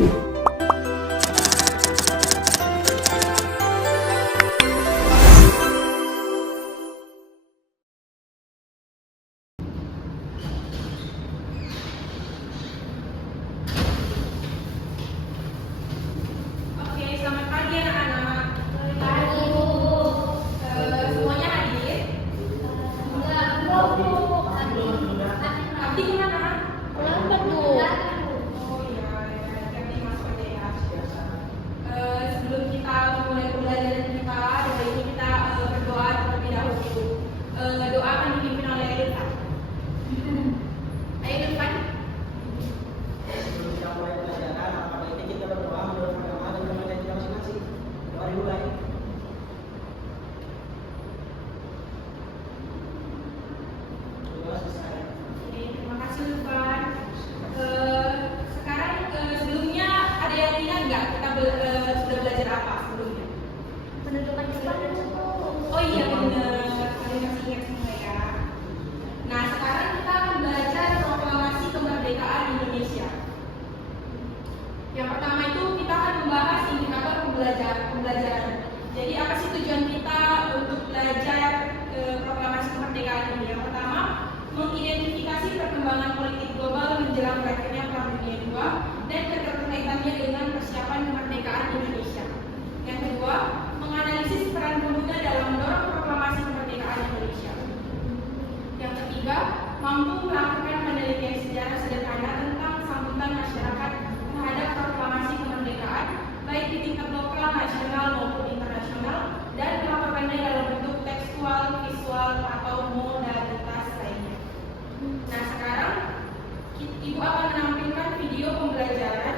Oke, selamat pagi anak-anak. Pagi, Bu. Semuanya hadir? Enggak, Bu. Abdi gimana? Lambat, Bu. Oh iya, nanti masuk aja ya. Sebelum kita mulai pembelajaran kita, hari ini kita berdoa terlebih dahulu. Doa akan dipimpin oleh Irfan. Ayo Irfan. Sebelum kita mulai pelajaran, apa baiknya kita berdoa menurut agama dan kepercayaan kita masing-masing. Doa dimulai. Oke, terima kasih Irfan. Sekarang sebelumnya ada yang ingat nggak kita sudah belajar apa sebelumnya? Pendudukan Jepang dan suku. Oh iya benar, kalian masih ingat semua ya. Nah sekarang kita akan belajar proklamasi kemerdekaan Indonesia. Yang pertama itu kita akan membahas indikator pembelajaran. Jadi apa sih tujuan kita untuk belajar proklamasi kemerdekaan ini? Yang pertama, mengidentifikasi perkembangan politik global menjelang berakhirnya Perang Dunia II dan keterkaitannya dengan persiapan kemerdekaan Indonesia. Yang kedua, menganalisis peran pemuda dalam mendorong proklamasi kemerdekaan Indonesia. Yang ketiga, mampu melakukan penelitian sejarah sederhana tentang sambutan masyarakat terhadap proklamasi kemerdekaan, baik di tingkat lokal, nasional maupun internasional, dan melakukannya dalam bentuk tekstual, visual, atau modalitas lainnya. Nah sekarang Ibu akan menampilkan video pembelajaran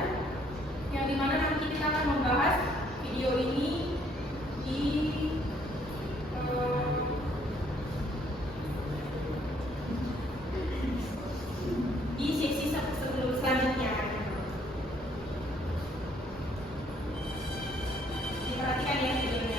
yang dimana nanti kita akan membahas video ini di sesi selanjutnya. Diperhatikan ya videonya.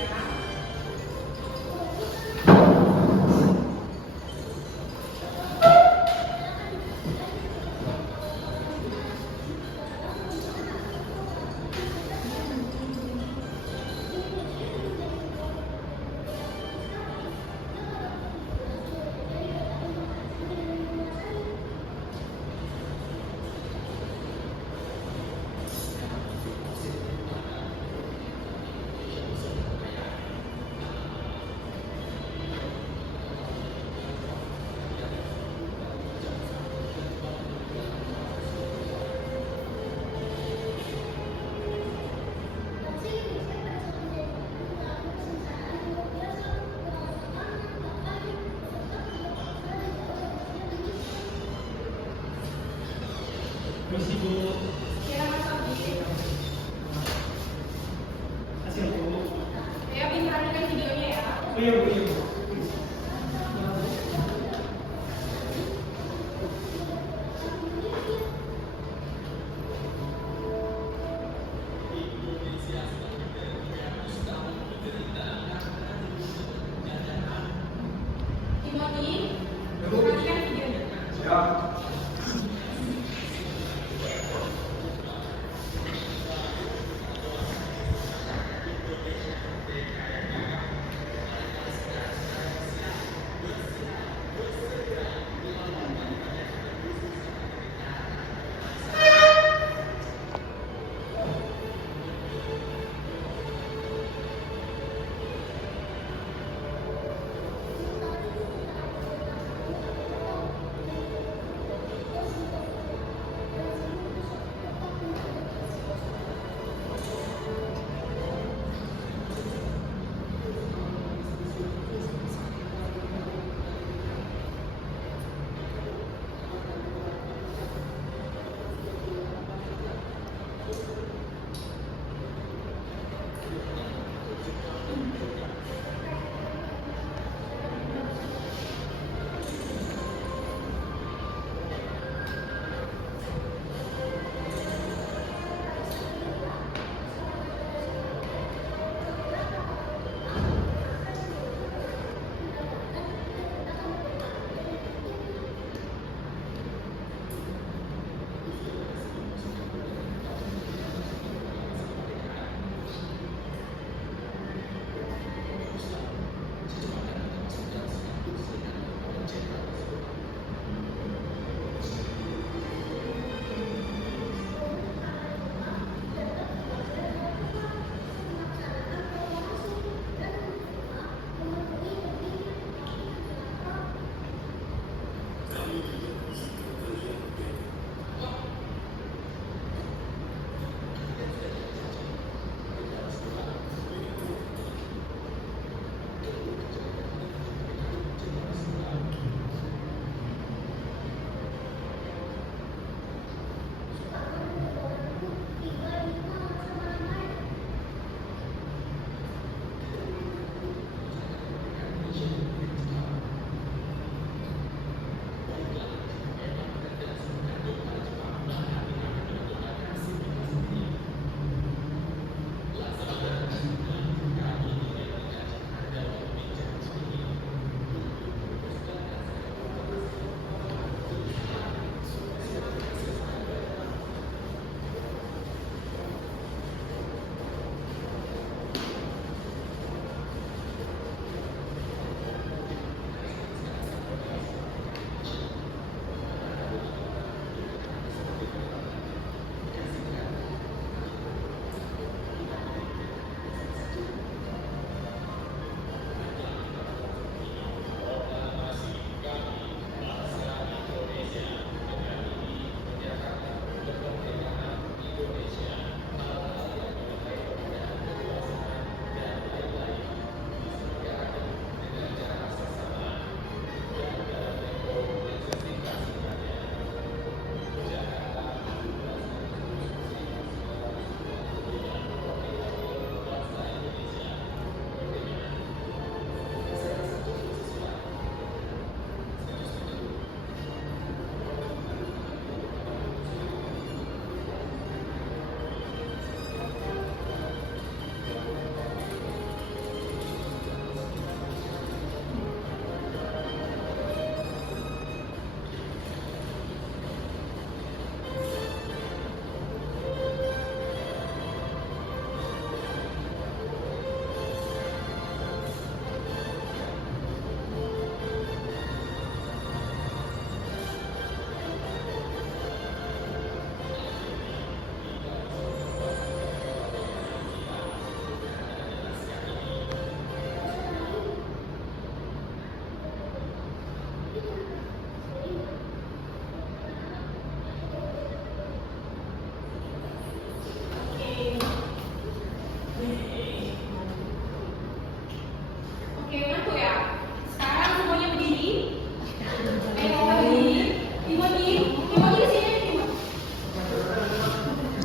Permisi, Bu. Kira masuk di Hasil, Bu. ya, perhatikan videonya ya. Oh iya, Bu. Iya, Bu. Timothy, perhatikan videonya. Siap.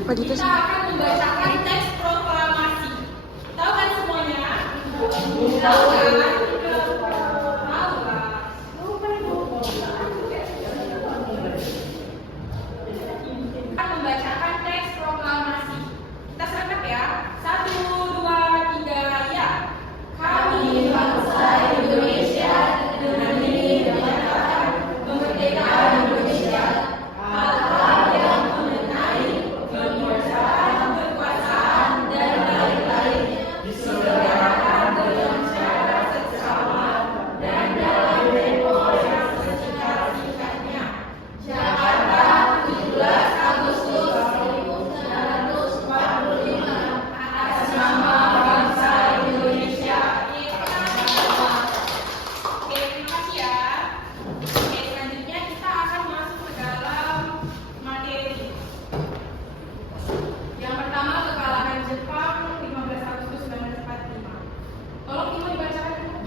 Kita akan membacakan teks proklamasi. Tahu kan semuanya? Tahu kan? Tahu kan? Akan membacakan teks proklamasi. Kita serempak ya. 1, 2, 3, ya. Kami bangsa Indonesia dengan ini menyatakan kemerdekaan Indonesia. Hal-hal yang mengenai kemerdekaan, kekuasaan, dan lain-lainnya diselenggarakan dengan cara seksama dan dalam tempo yang sesingkat-singkatnya. Jakarta, 17 Agustus 1945. Atas nama bangsa Indonesia. Oke, terima kasih ya. Oke, selanjutnya kita akan masuk ke dalam materi. Yang pertama, kekalahan Jepang 15 Agustus 1945. Tolong Timo dibacakan dulu.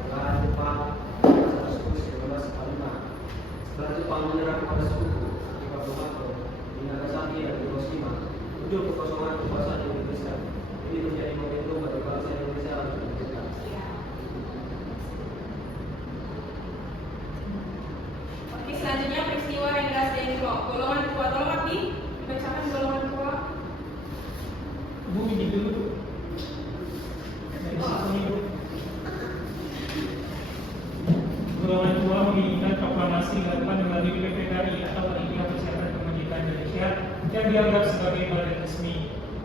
Kekalahan Jepang 15 Agustus 1945. Setelah Jepang menyerah kepada sekutu di Kumamoto, di Nagasaki dan Hiroshima, muncul kekosongan kekuasaan Indonesia. Ini menjadi momentum bagi bangsa Indonesia untuk merdeka. Oke, selanjutnya peristiwa Rengas Dengklok. Golongan tua, tolong Abdi dibacakan golongan tua. Bumi di dulu. Dari situ ibu. Golongan tua menginginkan proklamasi dilakukan melalui PPKI atau Panitia Persiapan Kemerdekaan Indonesia yang dianggap sebagai badan resmi.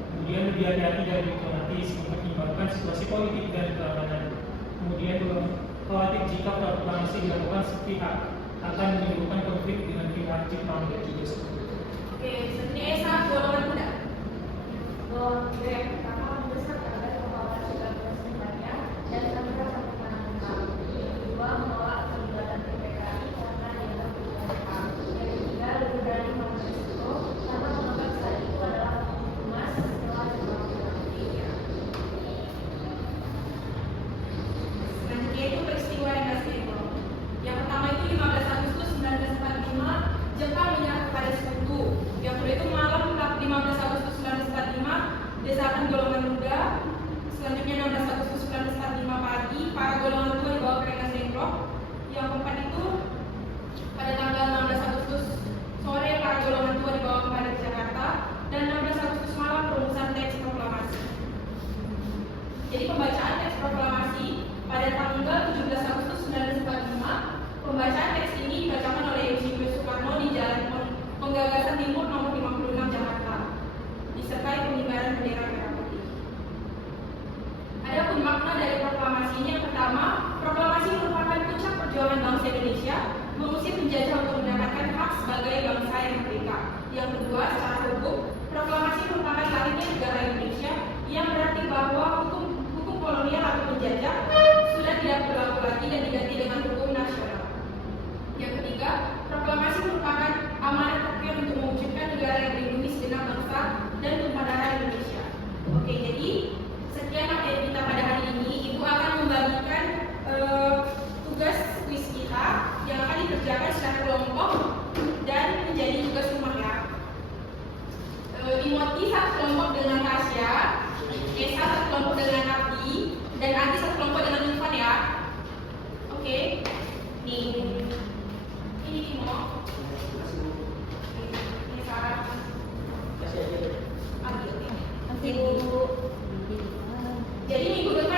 Kemudian lebih hati-hati dan diplomatis mempertimbangkan situasi politik dan keamanan. Kemudian khawatir jika proklamasi dilakukan sepihak akan menimbulkan konflik dengan pihak Jepang dan juga sekutu. Oke, selanjutnya Esa, golongan muda. Golongan muda yang pertama mendesak agar kepala sudah bersemangatnya dan sampai satu penangkapan. Yang kedua, menolak keterlibatan PPKI karena dianggap berpengaruh. Yang ketiga, lebih berani mengekspo karena menganggap saat itu adalah emas setelah Jepang berhenti. Selanjutnya itu peristiwa Rengas Dengklok. Yang pertama itu 15 Agustus 1945, Jepang menyerah kepada sekutu. Yang kedua itu malam 15 Agustus 1945, desakan golongan muda. Selanjutnya 16 Agustus 1945 pagi, para golongan tua dibawa ke Rengas Dengklok. Yang keempat itu pada tanggal 16 Agustus sore, para golongan tua dibawa kembali ke Jakarta. Dan 16 Agustus malam perumusan teks proklamasi. Jadi pembacaan teks proklamasi pada tanggal 17 Agustus 1945. Pembacaan teks ini dibacakan oleh Yusuf Soekarno di Jalan Penggagasan Timur nomor 56 Jakarta, disertai pengibaran bendera merah putih. Adapun makna dari proklamasi ini, yang pertama, proklamasi merupakan puncak perjuangan bangsa Indonesia mengusir penjajah untuk mendapatkan hak sebagai bangsa yang merdeka. Yang kedua, secara hukum, proklamasi merupakan lahirnya negara Indonesia yang berarti bahwa hukum kolonial atau penjajah sudah tidak berlaku lagi dan diganti dengan hukum nasional. Yang ketiga, proklamasi merupakan amanat rakyat untuk mewujudkan negara yang dilindungi segenap bangsa dan tumpah darah Indonesia. Oke, jadi sekian materi kita pada hari ini. Ibu akan membagikan tugas kuis kita yang akan dikerjakan secara kelompok dan menjadi tugas rumah ya. Imoti satu kelompok dengan Tasya, Esa satu kelompok dengan Abdi, dan Adi satu kelompok dengan Irfan ya. Oke, nih. Ini Timo. Ini Sarah. Kasih aja. Abdi, oke. Nanti Bu. Jadi minggu depan